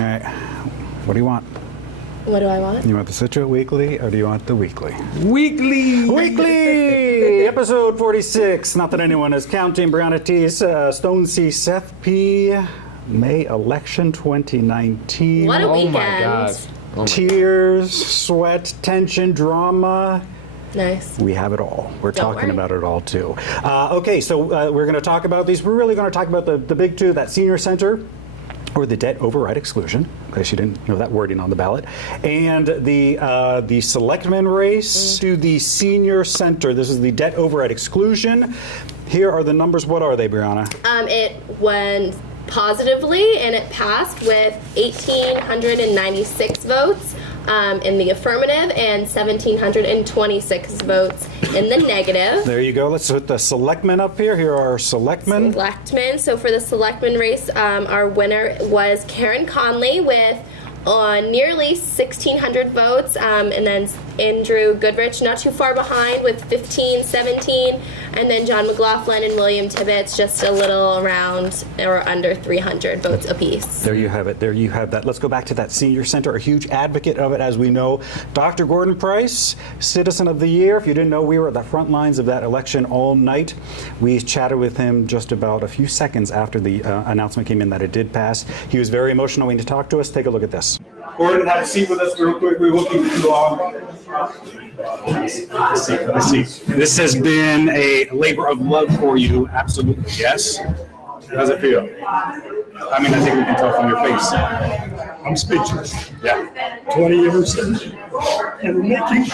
All right. What do you want? What do I want? You want the Scituate Weekly or do you want the Weekly? Weekly! Episode 46. Not that anyone is counting. Brianna T's Stone C. Seth P. May election 2019. What a weekend. Oh my God. Tears, sweat, tension, drama. Nice. We have it all. We're Don't talking worry. about it all too. Okay, so we're going to talk about these. We're really going to talk about the big two, that senior center, or the debt override exclusion, in case you didn't know that wording on the ballot, and the selectman race to the senior center. This is the debt override exclusion. Here are the numbers. What are they, Brianna? It went positively, and it passed with 1,896 votes in the affirmative and 1,726 votes in the negative. There you go. Let's put the selectmen up here. Here are our selectmen. Selectmen. So for the selectmen race, our winner was Karen Conley with nearly 1,600 votes, and then Andrew Goodrich not too far behind with 1,517, and then John McLaughlin and William Tibbetts just a little around or under 300 votes apiece. There you have it. There you have that. Let's go back to that senior center, a huge advocate of it, as we know. Dr. Gordon Price, Citizen of the Year. If you didn't know, we were at the front lines of that election all night. We chatted with him just about a few seconds after the announcement came in that it did pass. He was very emotional when he talked to us. Take a look at this. Gordon, have a seat with us real quick. We won't keep you too long. Let's see. This has been a labor of love for you, absolutely, yes? How's it feel? I mean, I think we can tell from your face. I'm speechless. Yeah, 20 years and we're making it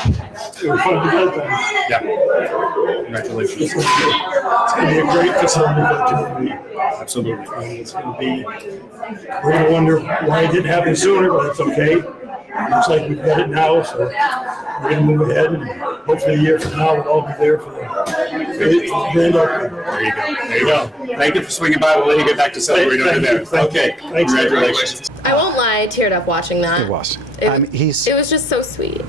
was fun to get there. yeah. Congratulations. It's going to be a great facility for the community. Absolutely. And it's going to be, we're going to wonder why it didn't happen sooner, but it's okay. Looks like we've got it now, so we're going to move ahead, and hopefully a year from now we'll all be there for the grand opening. There you go. There you go. Thank you for swinging by. We'll let you get back to celebrating over there. Okay. Thanks. Congratulations. I won't lie, I teared up watching that. It was. It, I mean, it was just so sweet.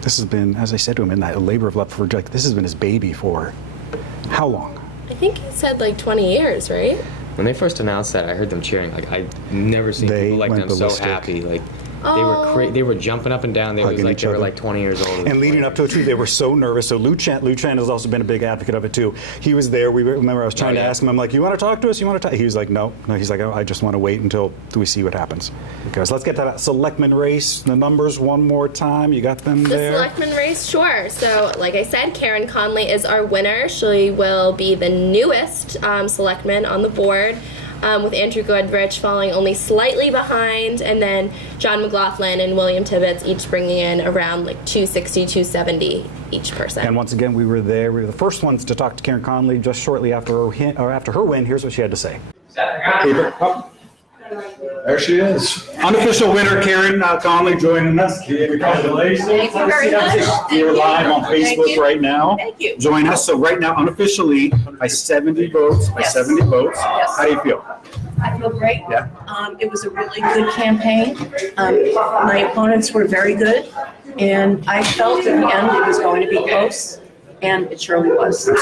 This has been, as I said to him, in that labor of love for Jack. This has been his baby for how long? I think he said like 20 years, right? When they first announced that, I heard them cheering. Like I'd never seen They people like went them ballistic. so happy. Like Oh. they were jumping up and down. They was Hugging like each they were other. like 20 years old. And leading up to it too, they were so nervous. So Lou Chan has also been a big advocate of it too. He was there. We remember I was trying to ask him. I'm like, "You want to talk to us? You want to talk?" He was like, "No." He's like, "Oh, I just want to wait until we see what happens." Because let's get to that selectman race. The numbers one more time. You got them The there. selectman race, sure. So, like I said, Karen Conley is our winner. She will be the newest selectman on the board, with Andrew Goodrich falling only slightly behind, and then John McLaughlin and William Tibbetts each bringing in around like 260, 270 each person. And once again, we were there. We were the first ones to talk to Karen Conley just shortly after her win. Here's what she had to say. There she is. Unofficial winner, Karen Conley, joining us. Congratulations. Thank you very much. You're live on Thank Facebook you. right now. Thank you. Join us. So right now, unofficially, by 70 votes, Yes. Yes. How do you feel? I feel great. Yeah. It was a really good campaign. My opponents were very good, and I felt at the end it was going to be close, and it surely was. So,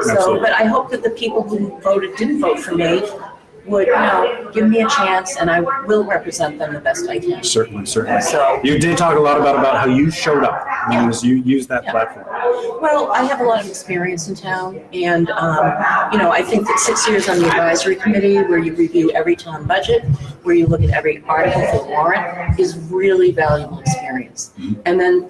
Absolutely. but I hope that the people who didn't vote for me would, give me a chance, and I will represent them the best I can. Certainly. So- You did talk a lot about how you showed up. Yeah. You used that Yeah. platform. Well, I have a lot of experience in town, and I think that 6 years on the advisory committee, where you review every town budget, where you look at every article for warrant, is really valuable experience. And then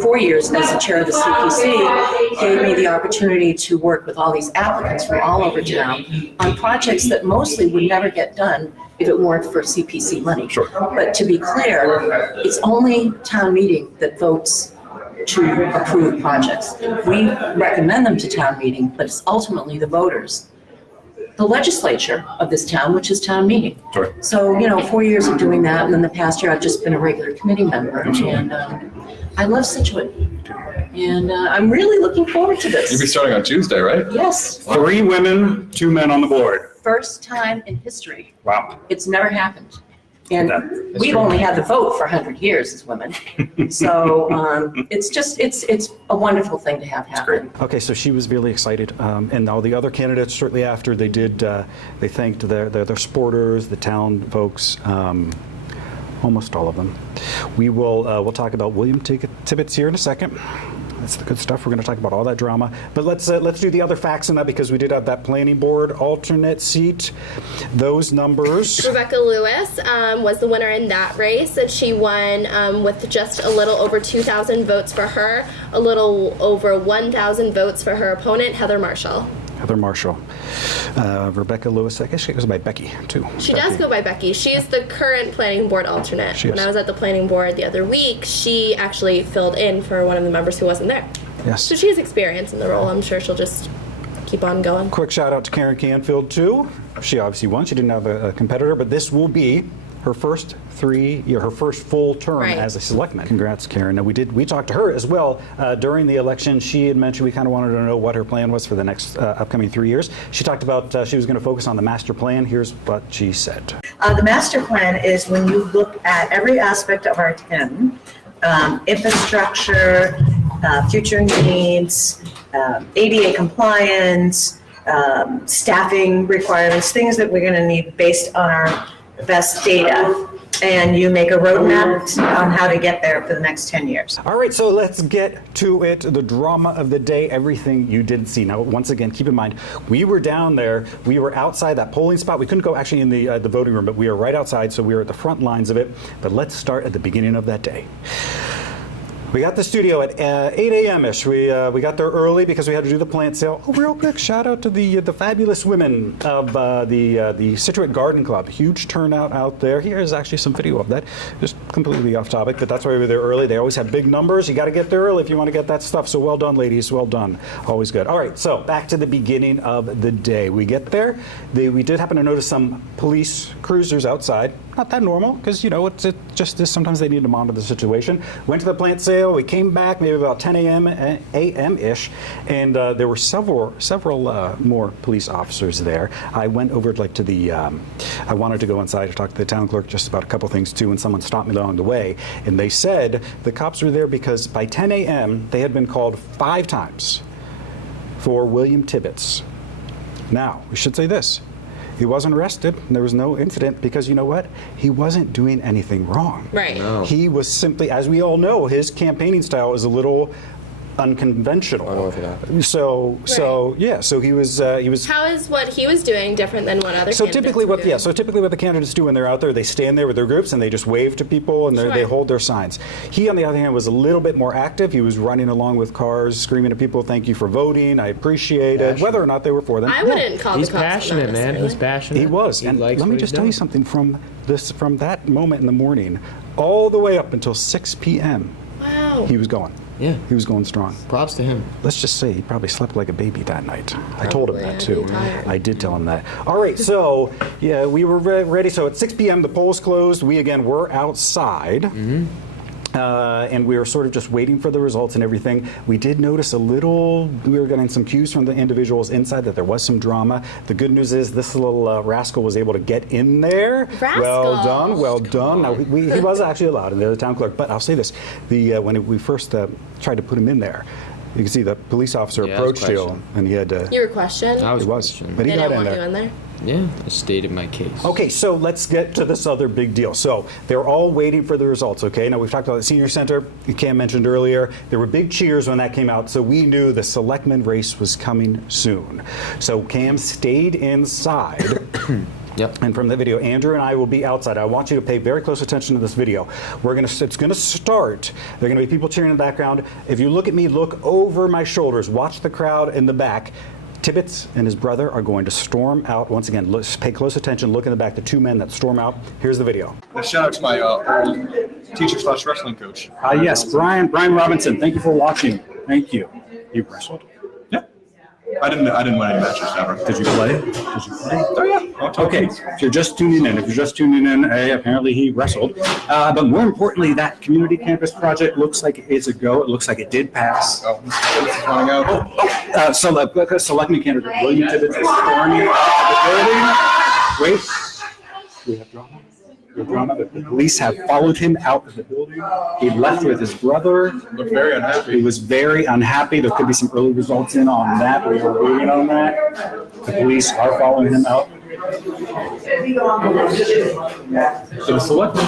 4 years as the chair of the CPC gave me the opportunity to work with all these applicants from all over town on projects that mostly would never get done if it weren't for CPC money. Sure. But to be clear, it's only town meeting that votes to approve projects. We recommend them to town meeting, but it's ultimately the voters, the legislature of this town, which is town meeting. Sure. So, 4 years of doing that, and then the past year I've just been a regular committee member, and I love Scituate. And I'm really looking forward to You'll be this. starting on Tuesday, right? Yes, 3 women, 2 men on the board. first time in history. Wow. It's never happened. And That we've only had the vote for 100 years as women. So it's a wonderful thing to have happen. Okay, so she was really excited, and all the other candidates shortly after they thanked their supporters, the town folks. Almost all of them. We'll talk about William Tibbetts here in a second. That's the good stuff. We're going to talk about all that drama. But let's do the other facts in that, because we did have that planning board alternate seat. Those numbers. Rebecca Lewis was the winner in that race, and she won with just a little over 2,000 votes for her, a little over 1,000 votes for her opponent, Heather Marshall. Heather Marshall. Rebecca Lewis, I guess she goes by Becky, too. She does go by Becky. She's the current planning board alternate. She is. When I was at the planning board the other week, she actually filled in for one of the members who wasn't there. Yes. So she has experience in the role. I'm sure she'll just keep on going. Quick shout out to Karen Canfield, too. She obviously won. She didn't have a competitor, but this will be her first her first full term as a selectman. Congrats, Karen. Now, we talked to her as well during the election. She had mentioned we kind of wanted to know what her plan was for the next upcoming 3 years. She talked about she was going to focus on the master plan. Here's what she said. The master plan is when you look at every aspect of our town, infrastructure, future needs, ADA compliance, staffing requirements, things that we're going to need based on our best data, and you make a roadmap on how to get there for the next 10 years. All right, so let's get to it. The drama of the day, everything you didn't see. Now, once again, keep in mind, we were down there. We were outside that polling spot. We couldn't go actually in the voting room, but we were right outside, so we were at the front lines of it. But let's start at the beginning of that day. We got the studio at 8 a.m.-ish. We got there early because we had to do the plant sale. Oh, real quick, shout out to the fabulous women of the Scituate Garden Club. Huge turnout out there. Here is actually some video of that. Just completely off topic, but that's why we were there early. They always have big numbers. You got to get there early if you want to get that stuff. So well done, ladies. Well done. Always good. All right, so back to the beginning of the day. We get there. We did happen to notice some police cruisers outside. Not that normal, because, you know, it just is sometimes they need to monitor the situation. Went to the plant sale. We came back maybe about 10 a.m.-ish, and there were several more police officers there. I went over to the, I wanted to go inside to talk to the town clerk just about a couple things too, and someone stopped me along the way, and they said the cops were there because by 10 a.m. they had been called 5 times for William Tibbetts. Now, we should say this. He wasn't arrested, and there was no incident because, you know what? He wasn't doing anything wrong. Right. No. He was simply, as we all know, his campaigning style is a little unconventional. Unorthodox. So he was. How is what he was doing different than what other So candidates typically, were doing? typically what the candidates do when they're out there, they stand there with their groups and they just wave to people and they hold their signs. He, on the other hand, was a little bit more active. He was running along with cars, screaming at people, "Thank you for voting. I appreciate it," whether or not they were for them. I wouldn't call He's the cops passionate, on that man. He's necessarily. passionate. He was. And likes let me what just he's tell you doing. something from that moment in the morning all the way up until 6 p.m. Wow. He was going. Yeah. He was going strong. Props to him. Let's just say he probably slept like a baby that night. I told him that too. tired. I did tell him that. All right, so yeah, we were ready. So at 6 p.m. the polls closed. We again were outside. And we were sort of just waiting for the results and everything. We did notice we were getting some cues from the individuals inside that there was some drama. The good news is this little rascal was able to get in there. Rascal. Well done. Now, he was actually allowed in there, the town clerk. But I'll say this, when we first tried to put him in there, you can see the police officer Yeah, that was approached you, questioned. and he had to... You were questioned? I was It was. questioned. But he They got didn't in want you there. in there? Yeah, I stated my case. Okay, so let's get to this other big deal. So they're all waiting for the results, okay? Now, we've talked about the senior center. Cam mentioned earlier. There were big cheers when that came out, so we knew the selectman race was coming soon. So Cam stayed inside. Yep. And from the video, Andrew and I will be outside. I want you to pay very close attention to this video. It's going to start. There are going to be people cheering in the background. If you look at me, look over my shoulders. Watch the crowd in the back. Tibbetts and his brother are going to storm out. Once again, let's pay close attention. Look in the back, the 2 men that storm out. Here's the video. A shout out to my old teacher/wrestling coach. Yes, Brian Robinson. Thank you for watching. Thank you. You wrestled? Yeah. I didn't win any matches ever. Did you play? Oh yeah. Okay, if you're just tuning in, apparently he wrestled. But more importantly, that community campus project looks like it's a go. It looks like it did pass. Oh, this is running out. Selectman candidate William Tibbetts is storming out of the building. Wait, we have drama. The police have followed him out of the building. He left with his brother. Looked very unhappy. He was very unhappy. There could be some early results in on that. We were waiting on that. The police are following him out. So the selectmen.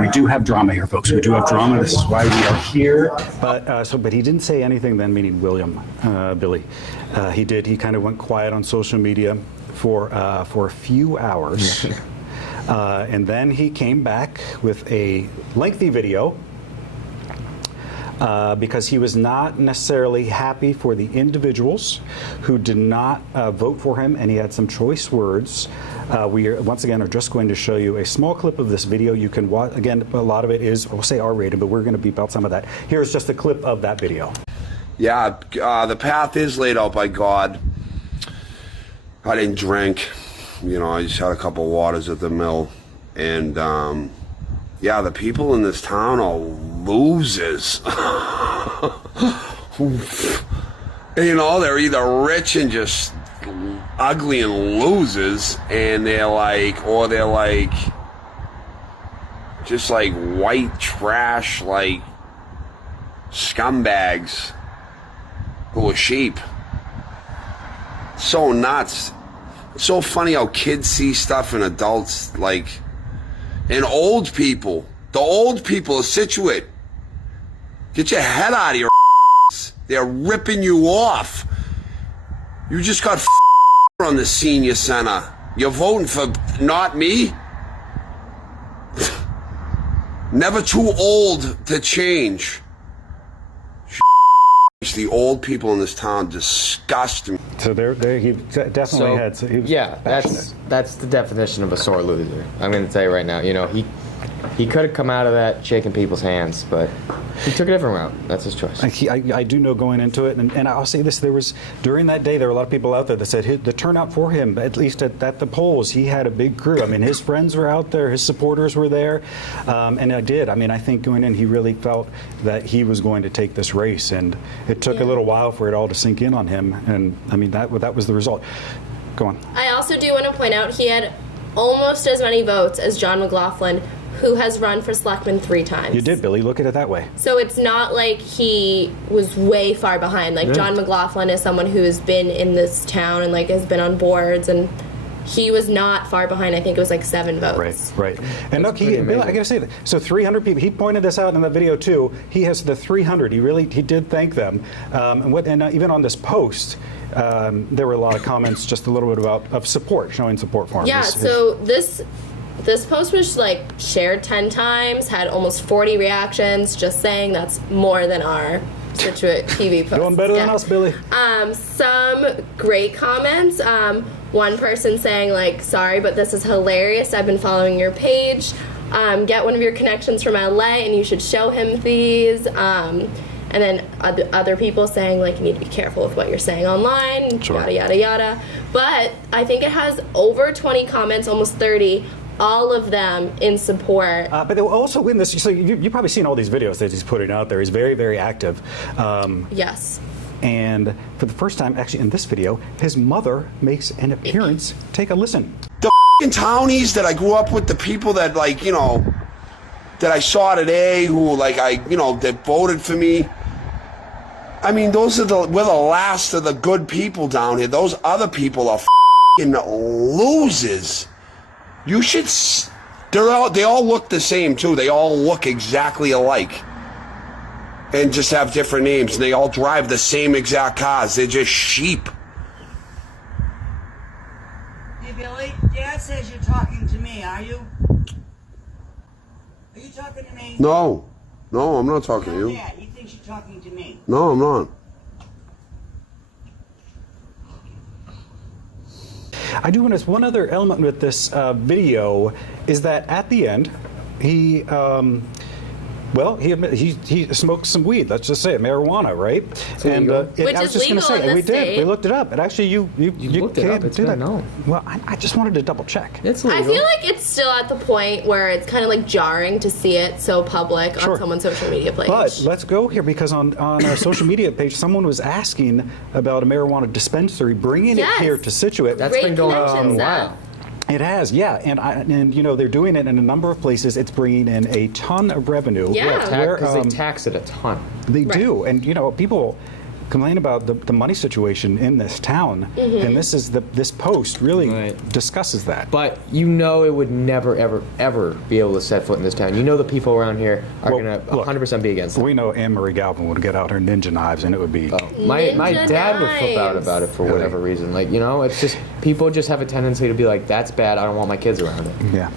We do have drama here, folks. We do have drama. This is why we are here. But he didn't say anything then, meaning William, Billy. He did. He kind of went quiet on social media for a few hours. And then he came back with a lengthy video because he was not necessarily happy for the individuals who did not vote for him, and he had some choice words. We once again are just going to show you a small clip of this video. You can watch, again, a lot of it is, we'll say R-rated, but we're going to beep out some of that. Here's just a clip of that video. Yeah, the path is laid out by God. I didn't drink. You know, I just had a couple waters at the mill. And, yeah, the people in this town are losers. You know, they're either rich and just ugly and losers, and they're like, or they're like, just like white trash, like scumbags who are sheep. So nuts. It's so funny how kids see stuff and adults like, and old people. The old people of Scituate. Get your head out of your ass. They're ripping you off. You just got on the senior center. You're voting for not me? Never too old to change. The old people in this town disgust me. So he definitely had. He was passionate. that's the definition of a sore loser. I'm going to tell you right now. You know, he could have come out of that shaking people's hands, but he took a different route. That's his choice. I do know going into it, and I'll say this: during that day, there were a lot of people out there that said the turnout for him, at least at the polls, he had a big crew. I mean, his friends were out there, his supporters were there, and I think going in, he really felt that he was going to take this race, and it took a little while for it all to sink in on him, and I mean that was the result. Go on. I also do want to point out he had almost as many votes as John McLaughlin, who has run for selectman 3 times. You did, Billy. Look at it that way. So it's not like he was way far behind. Like, John McLaughlin is someone who has been in this town and, like, has been on boards, and he was not far behind. I think it was, like, 7 votes. Right. And look, Billy, I got to say that. So 300 people. He pointed this out in the video, too. He has the 300. He did thank them. And even on this post, there were a lot of comments just a little bit of support, showing support for him. Yeah, so this post was like shared 10 times, had almost 40 reactions, just saying that's more than our Scituate TV post. Doing better than us, Billy. Some great comments. One person saying, like, sorry, but this is hilarious. I've been following your page. Get one of your connections from LA and you should show him these. And then other people saying, like, you need to be careful with what you're saying online, yada, yada, yada. But I think it has over 20 comments, almost 30, all of them in support. But they will also win this. So you've probably seen all these videos that he's putting out there. He's very, very active. Yes. And for the first time, actually, in this video, his mother makes an appearance. Take a listen. The townies that I grew up with, the people that, like, you know, that I saw today who, like, that voted for me. I mean, we're the last of the good people down here. Those other people are losers. They all look the same, too. They all look exactly alike. And just have different names. And they all drive the same exact cars. They're just sheep. Hey, Billy, Dad says you're talking to me, are you? Are you talking to me? No, I'm not talking to you. Dad, he thinks you're talking to me. No, I'm not. I do want to. One other element with this video is that at the end, he smoked some weed. Let's just say it, marijuana, right? Which I was is just going to legal say, in and we this did. state. We looked it up, and actually, you looked it can't up. It's do that. been known. Well, I just wanted to double check. It's I legal. feel like it's still at the point where it's kind of like jarring to see it so public Sure. on someone's social media page. But let's go here because on our social media page, someone was asking about a marijuana dispensary, bringing it here to Scituate. That's Great been going on connections, a while. It has, yeah, and you know they're doing it in a number of places. It's bringing in a ton of revenue. Yeah. Because they tax it a ton. They do, and you know people complain about the money situation in this town, and this post really discusses that. But it would never, ever, ever be able to set foot in this town. The people around here are going to 100% be against it. We know Anne Marie Galvin would get out her ninja knives, and it would be. My dad would flip out about it for whatever reason. It's just people just have a tendency to be like, "That's bad. I don't want my kids around it." Yeah.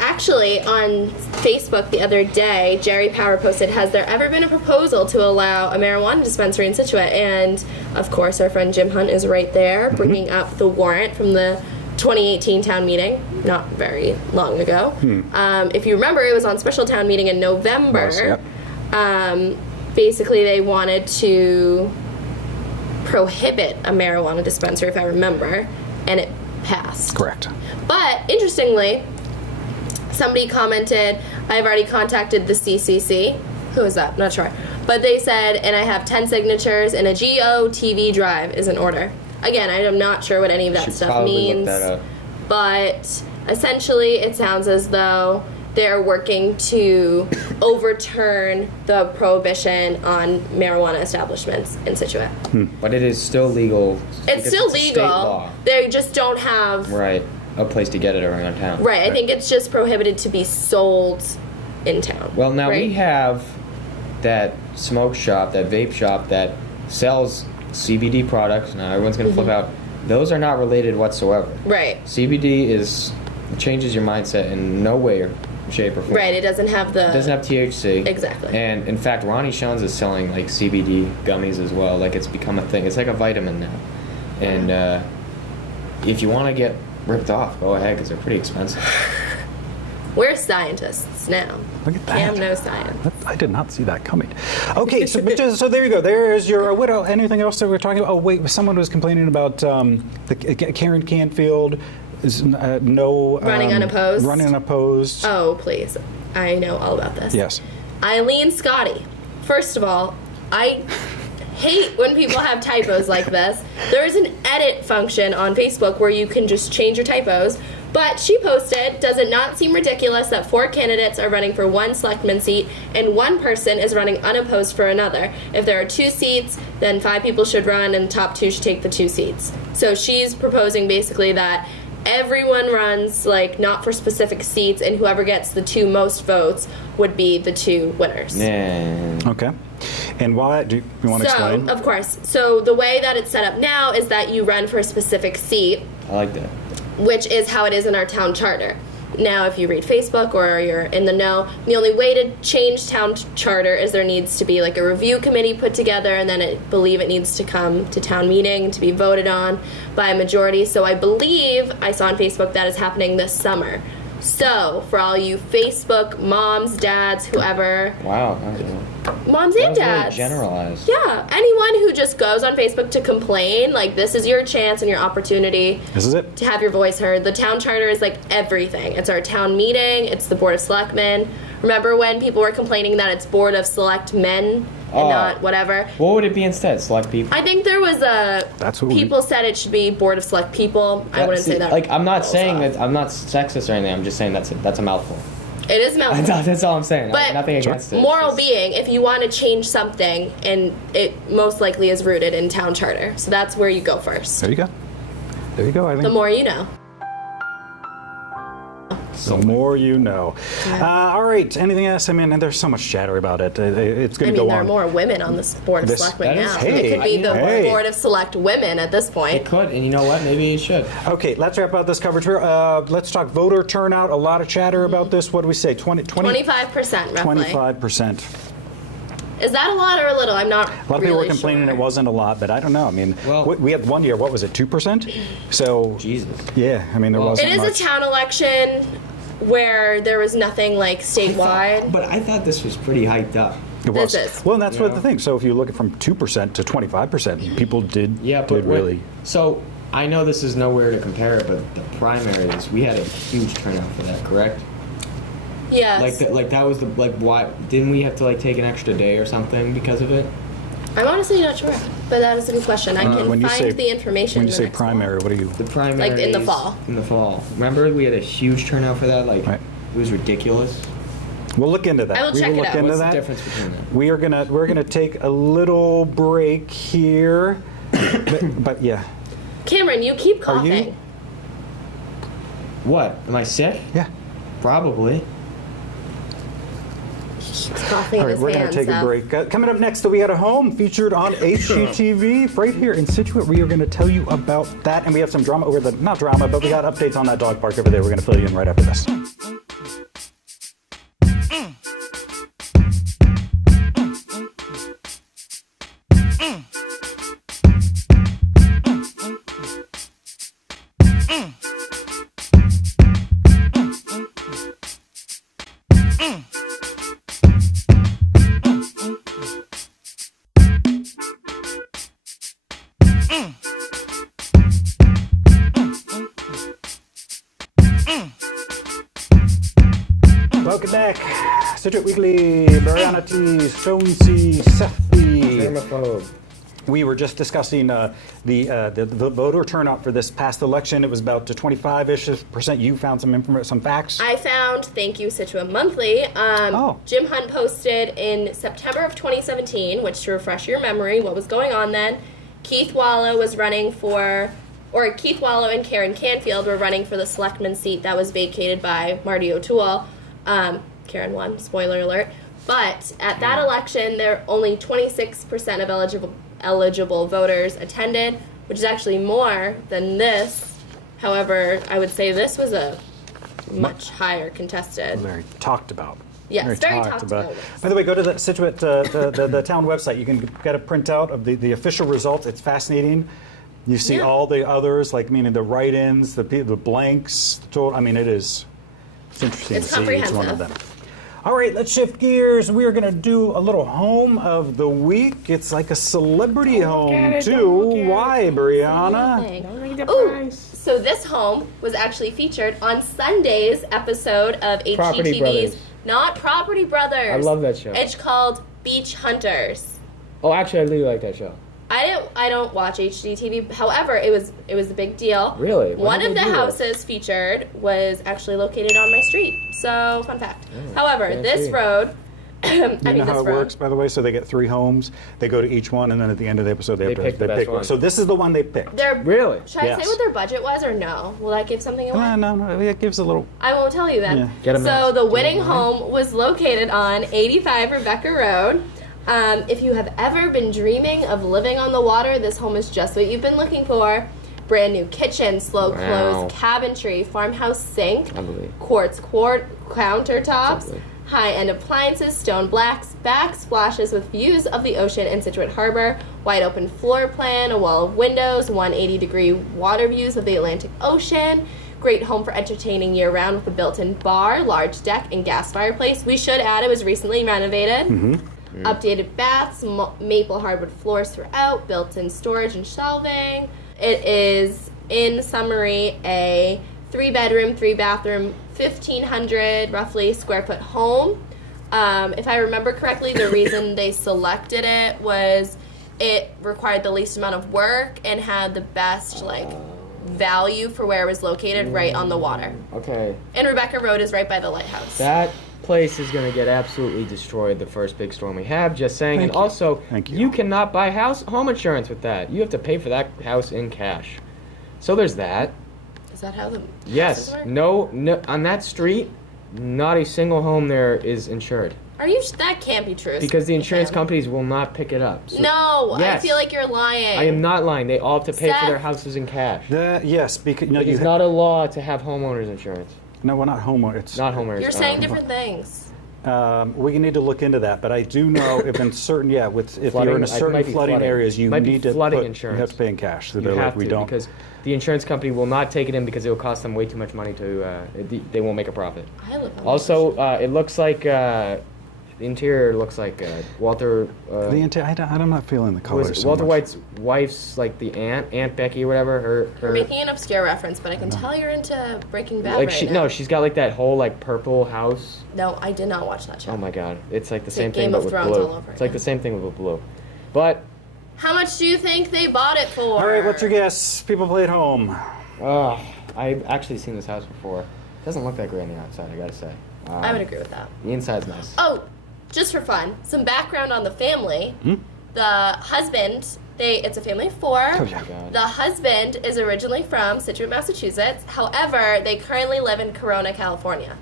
Actually, on Facebook the other day, Jerry Power posted, "Has there ever been a proposal to allow a marijuana dispensary in Scituate?" And of course, our friend Jim Hunt is right there, bringing up the warrant from the 2018 town meeting, not very long ago. If you remember, it was on special town meeting in November. Basically, they wanted to prohibit a marijuana dispensary, if I remember, and it passed. Correct. But interestingly, somebody commented, "I've already contacted the CCC." Who is that? Not sure. But they said, "And I have 10 signatures, and a GOTV drive is in order." Again, I am not sure what any of that stuff means. Look that up. But essentially, it sounds as though they're working to overturn the prohibition on marijuana establishments in Scituate. But it is still legal. It's still a state legal. law. They just don't have a place to get it around town. Right. I think it's just prohibited to be sold in town. Well, now right? we have that smoke shop, that vape shop that sells CBD products. Now everyone's going to flip out. Those are not related whatsoever. Right. CBD changes your mindset in no way or shape or form. Right. It doesn't have the. It doesn't have THC. Exactly. And in fact, Ronnie Shuns is selling like CBD gummies as well. Like it's become a thing. It's like a vitamin now. And if you want to get ripped off, go ahead because they're pretty expensive. We're scientists now. Look at that. Cam knows science. I did not see that coming. Okay, so there you go. There's your widow. Anything else that we're talking about? Oh, wait, someone was complaining about Karen Canfield is no... running unopposed. Running unopposed. Oh, please. I know all about this. Yes. Eileen Scotty. First of all, I hate when people have typos like this. There's an edit function on Facebook where you can just change your typos. But she posted, "Does it not seem ridiculous that 4 candidates are running for 1 selectman seat and 1 person is running unopposed for another? If there are 2 seats, then 5 people should run and the top 2 should take the 2 seats." So she's proposing basically that everyone runs not for specific seats, and whoever gets the 2 most votes would be the 2 winners. Yeah. Okay. And why? Do you want to explain? Of course. So the way that it's set up now is that you run for a specific seat. I like that. Which is how it is in our town charter. Now, if you read Facebook or you're in the know, the only way to change town charter is there needs to be a review committee put together, and then I believe it needs to come to town meeting to be voted on by a majority. So I believe I saw on Facebook that is happening this summer. So for all you Facebook moms, dads, whoever. Wow. Moms and dads. Really generalized. Yeah. Anyone who just goes on Facebook to complain, this is your chance and your opportunity. This is it. To have your voice heard. The town charter is everything. It's our town meeting. It's the Board of Selectmen. Remember when people were complaining that it's Board of Selectmen and not whatever? What would it be instead? Select people? I think there was people said it should be Board of Select People. I wouldn't say that. I'm not saying that I'm not sexist or anything. I'm just saying that's a mouthful. It is a mouthful. That's all I'm saying. But nothing against it. Moral being, if you want to change something, and it most likely is rooted in town charter. So that's where you go first. There you go. There you go, Eileen. The more you know. The more you know. All right. Anything else? I mean, there's so much chatter about it. It's going to go on. There are more women on this Board of Selectmen now. Hey, it could be the Board of Select Women at this point. It could, and you know what? Maybe it should. Okay, let's wrap up this coverage here. Let's talk voter turnout. A lot of chatter about this. What do we say? 25%, roughly. 25%. Is that a lot or a little? I'm not. A lot of people were complaining it wasn't a lot, but I don't know. I mean, we had one year. What was it? 2%. So. Jesus. Yeah. I mean, there wasn't much. It is a town election where there was nothing statewide. But I thought this was pretty hyped up. It was. This is. Well, and that's what the thing. So if you look at from 2% to 25%, people did really. So I know this is nowhere to compare it, but the primaries, we had a huge turnout for that, correct? Yes. That was why didn't we have to take an extra day or something because of it? I'm honestly not sure, but that is a good question. I can find the information. When you say primary, what are you? The primary. In the fall. In the fall. Remember, we had a huge turnout for that. It was ridiculous. We'll look into that. I will We check it look out. into What's the that. difference between them? We're gonna take a little break here, but yeah. Cameron, you keep Are you? coughing. What? Am I sick? Yeah. Probably. He's coughing All in right, his we're going hands. to take a break. Coming up next, We Had a Home, featured on HGTV, right here in Scituate. We are going to tell you about that, and we have some drama over not drama, but we got updates on that dog park over there. We're going to fill you in right after this. Welcome back. Scituate Weekly, Brianna T, Stonesy, Sefby. Germaphobe. We were just discussing the voter turnout for this past election. It was about 25-ish%. You found some facts. I found, thank you, Scituate Monthly. Jim Hunt posted in September of 2017, which, to refresh your memory, what was going on then, Keith Wallow and Karen Canfield were running for the selectman seat that was vacated by Marty O'Toole. Karen won, spoiler alert. But at that election, there only 26% of eligible voters attended, which is actually more than this. However, I would say this was a much higher contested. Very talked about. Yes, very talked about. By the way, go to the Scituate, the town website. You can get a printout of the official results. It's fascinating. You see all the others, like meaning the write-ins, the blanks. The total. I mean, it's interesting It's to see each one of comprehensive. them. All right, let's shift gears. We are going to do a little home of the week. It's like a celebrity home, too. Why, Brianna? Ooh, so this home was actually featured on Sunday's episode of Property HGTV's Brothers. Not Property Brothers. I love that show. It's called Beach Hunters. Oh, actually, I really like that show. I don't watch HGTV. However, it was a big deal. Really? One of the houses featured was actually located on my street. So, fun fact. However, this road You know how it works, by the way? So they get 3 homes. They go to each one, and then at the end of the episode, they pick the best one. one. So this is the one they picked. Really? Should I say what their budget was or no? Will that give something away? No, it gives a little. I won't tell you then. Yeah. Get 'em So out. the winning home was located on 85 Rebecca Road. If you have ever been dreaming of living on the water, this home is just what you've been looking for. Brand new kitchen, slow close cabinetry, farmhouse sink, quartz countertops, high-end appliances, stone backsplashes with views of the ocean and Scituate Harbor, wide open floor plan, a wall of windows, 180-degree water views of the Atlantic Ocean. Great home for entertaining year-round with a built-in bar, large deck, and gas fireplace. We should add it was recently renovated. Updated baths, maple hardwood floors throughout, built-in storage and shelving. It is, in summary, a 3-bedroom, 3-bathroom, 1,500 roughly square foot home. If I remember correctly, the reason they selected it was it required the least amount of work and had the best value for where it was located, right on the water. Okay. And Rebecca Road is right by the lighthouse. That place is going to get absolutely destroyed the first big storm we have, just saying. Thank And you. also, Thank you. you cannot buy home insurance with that. You have to pay for that house in cash. So there's that. Is that how the Yes. houses work? No, on that street, not a single home there is insured. Are you? That can't be true. Because the insurance Sam. companies will not pick it up. So No, Yes. I feel like you're lying. I am not lying. They all have to pay for Seth. their houses in cash. Yes, because It's not a law to have homeowners insurance. No, we're not homeowners. It's Not homeowners. You're saying different things. We need to look into that, but I do know if in certain if Flooding, you're in a it certain might be flooding flooding. areas, you Might be need to flooding you insurance. have to pay in cash. So You they're have like, we to, don't. because the insurance company will not take it in because it will cost them way too much money to. They won't make a profit. I live on Also, it looks like the interior looks like Walter. The I'm not feeling the colors. was so Walter much. White's wife's like the Aunt Becky or whatever. You're Her making an obscure reference, but I can tell you're into Breaking Bad like right now. no, she's got like that whole like purple house. No, I did not watch that show. Oh my god, it's like the It's same like thing Game but of with Thrones blue. all over It's like again. the same thing with blue, but How much do you think they bought it for? All right, what's your guess? People play at home. I've actually seen this house before. It doesn't look that great on the outside, I gotta say. I would agree with that. The inside's nice. Oh, just for fun, some background on the family. The husband, it's a family of 4. Oh, yeah. God. The husband is originally from Scituate, Massachusetts. However, they currently live in Corona, California.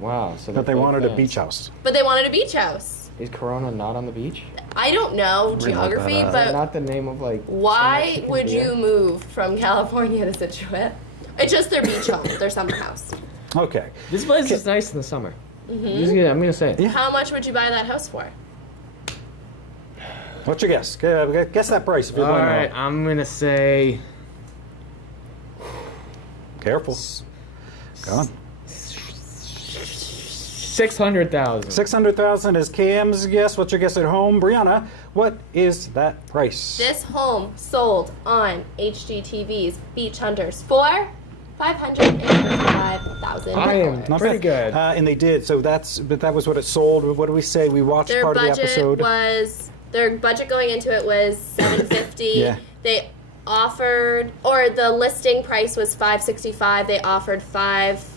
Wow. So But they they're wanted a fans. beach house. But they wanted a beach house. Is Corona not on the beach? I don't know geography, Is that but not the name of like? why some would Mexican you move from California to Scituate? It's just their beach home, their summer house. Okay. beer? This place is nice in the summer. I'm gonna say. Yeah. How much would you buy that house for? What's your guess? Guess that price if you're All going right, to. I'm gonna say Careful. Go on. 600,000. 600,000 is Cam's guess. What's your guess at home? Brianna, what is that price? This home sold on HGTV's Beach Hunters for $555,000. I am Not pretty bad. good. And they did. So that was what it sold. What do we say? We watched Their part of the budget episode. their budget going into it was $750. Yeah. They offered, or the listing price was $565. They offered $550,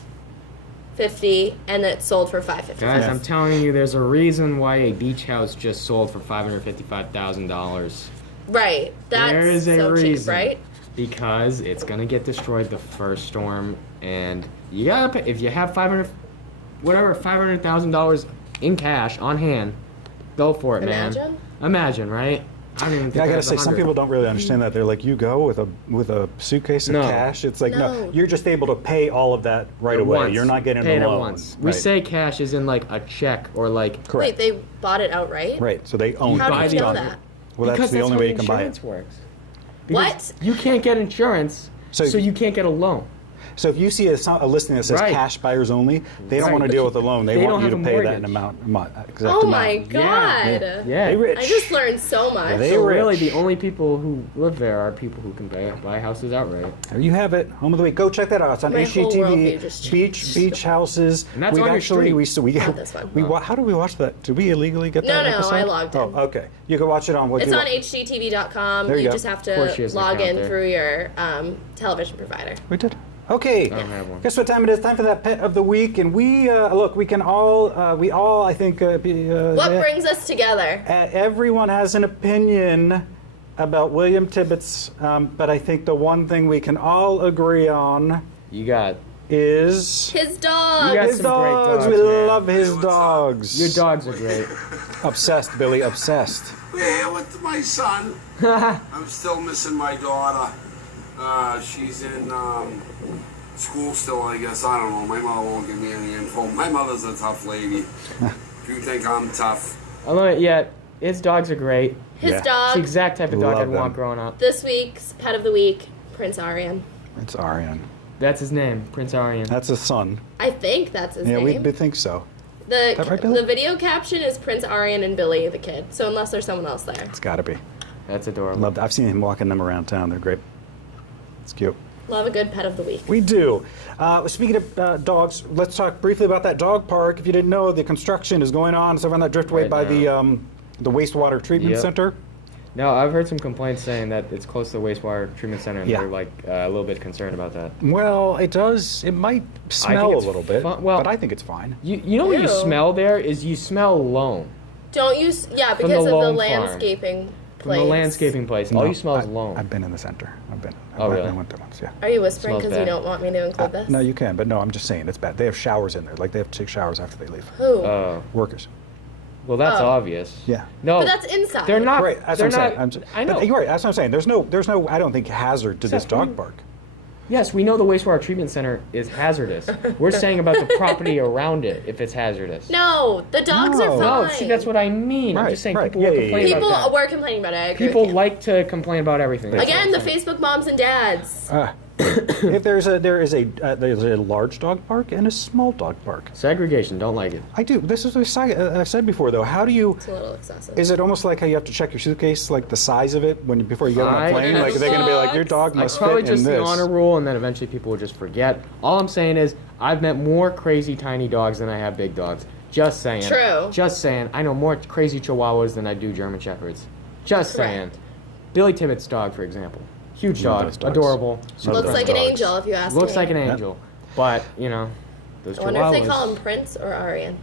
and then it sold for $555. Guys, Yeah. I'm telling you, there's a reason why a beach house just sold for $555,000. Right. That's There is a so reason. cheap, right? Because it's gonna get destroyed the first storm, and you gotta pay. If you have $500,000 in cash on hand, go for it, man. Imagine, right? I don't even think Yeah, I gotta that's say, some 100. people don't really understand that. They're like, you go with a suitcase of No. cash. It's like, no, No. you're just able to pay all of that right away. Once. You're not getting Pay it a at loan. once. We Right. say cash is in like a check or like Correct. Wait, they bought it outright? Right. So they own How it. do It's you know done. that? Well, that's because the only how way the you can buy insurance it. works. What? Because you can't get insurance, So- so you can't get a loan. So if you see a listing that says Right. cash buyers only, they don't Right. want to deal with the loan. They They want don't you to have a pay that in mortgage. exact Oh amount. my god. Yeah. They rich. I just learned so much. They So rich. really, the only people who live there are people who can buy houses outright. There you have it. Home of the week. Go check that out. It's on My whole HGTV. worldview just Beach houses. And that's We've on your actually street. Not this one. How did we watch that? Did we illegally get No, that no, episode? I logged in. Oh, okay. You can watch it on what? It's do you on want? HGTV.com. There you You go. just have Of course she to has an log account in there. through your television provider. We did. Okay. I don't have one. Guess what time it is? Time for that pet of the week, and we look. We can all. We all. I think. What brings us together? Everyone has an opinion about William Tibbetts, but I think the one thing we can all agree on You got is His dog. You got his some great dogs. dogs, We man. love his dogs. your dogs are great. Obsessed, Billy. Obsessed. We're here with my son. I'm still missing my daughter. She's in school still, I guess. I don't know. My mother won't give me any info. My mother's a tough lady. If you think I'm tough. I love it. Yeah, his dogs are great. His Yeah. It's the dog. exact type of dog Love I'd want them. growing up. This week's pet of the week, Prince Aryan. It's Aryan. That's his name, Prince Aryan. That's his son. I think that's his Yeah, name. we think so. The that right, Billy? the video caption is Prince Aryan and Billy the kid. So unless there's someone else there. It's got to be. That's adorable. Loved. I've seen him walking them around town. They're great. It's cute. Love a good pet of the week. We do. Speaking of dogs, let's talk briefly about that dog park. If you didn't know, the construction is going on. It's over on that driftway Right by now. the wastewater treatment Yep. center. No, I've heard some complaints saying that it's close to the wastewater treatment center, and Yeah. they're like a little bit concerned about that. Well, it does. It might smell a it's little bit, well- but I think it's fine. You know what you Ew. smell there is you smell loam Don't you? Yeah, From because the of the loam farm. landscaping from place. the landscaping place. All No, you smell is I- loam. I've been in the center. Oh, really? I went there once. Yeah. Are you whispering Smells because you bad. don't want me to include this? No, you can, but no, I'm just saying it's bad. They have showers in there. Like they have to take showers after they leave. Who? Oh, Workers. well, that's Oh. obvious. Yeah. No, but that's inside. they're not. Right, that's they're what I'm not. saying. I know. But you're right. That's what I'm saying. There's no. I don't think hazard to this Seth, dog park. Yes, we know the wastewater treatment center is hazardous. We're saying about the property around it if it's hazardous. No, the dogs No. are fine. No, see, that's what I mean. I'm Right, just saying right. people Yeah, were yeah, yeah. complaining People about that. were complaining about it. I agree People with you. like to complain about everything. That's Again, what the I'm saying. Facebook moms and dads. If there's a large dog park and a small dog park. Segregation, don't like it. I do. This is what I've said before, though. How do you? It's a little excessive. Is it almost like how you have to check your suitcase, like the size of it, before you get on a I- plane? Like, are they going to be like, your dog Like must probably fit in just this? the honor rule, and then eventually people will just forget. All I'm saying is, I've met more crazy tiny dogs than I have big dogs. Just saying. True. Just saying. I know more crazy Chihuahuas than I do German Shepherds. Just Correct. saying. Billy Tibbetts' dog, for example. Huge Love dog, those dogs. adorable. Love Looks those like an dogs. angel if you ask Looks me. like an angel, but you know, Those I wonder if they chihuahuas- call him Prince or Aryan.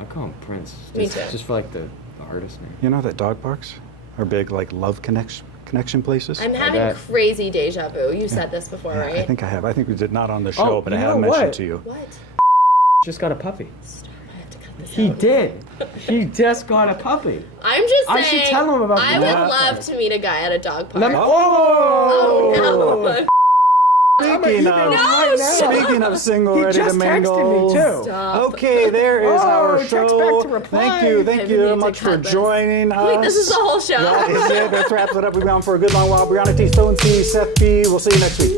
I call him Prince. Me Just, too. just for like the artist name. You know that dog parks are big, like love connection places. I'm having bet. crazy deja vu. You said this before, Yeah, right? I think I have. I think we did not on the show, Oh, but I you have know mentioned what? to you. What? Just got a puppy. Stop, I have to cut this He out. did. He just got a puppy. I'm just saying. I should tell him about I that. would love to meet a guy at a dog park. Let me, Oh, no. Speaking of single, He ready to just texted mingle. me too. Stop. Okay, there is our text show. back to reply. Thank I you need very to much for cut this. joining us. Wait, this is the whole show. That is it. That wraps it up. We've been on for a good long while. Brianna T. Stone C. Seth P. We'll see you next week.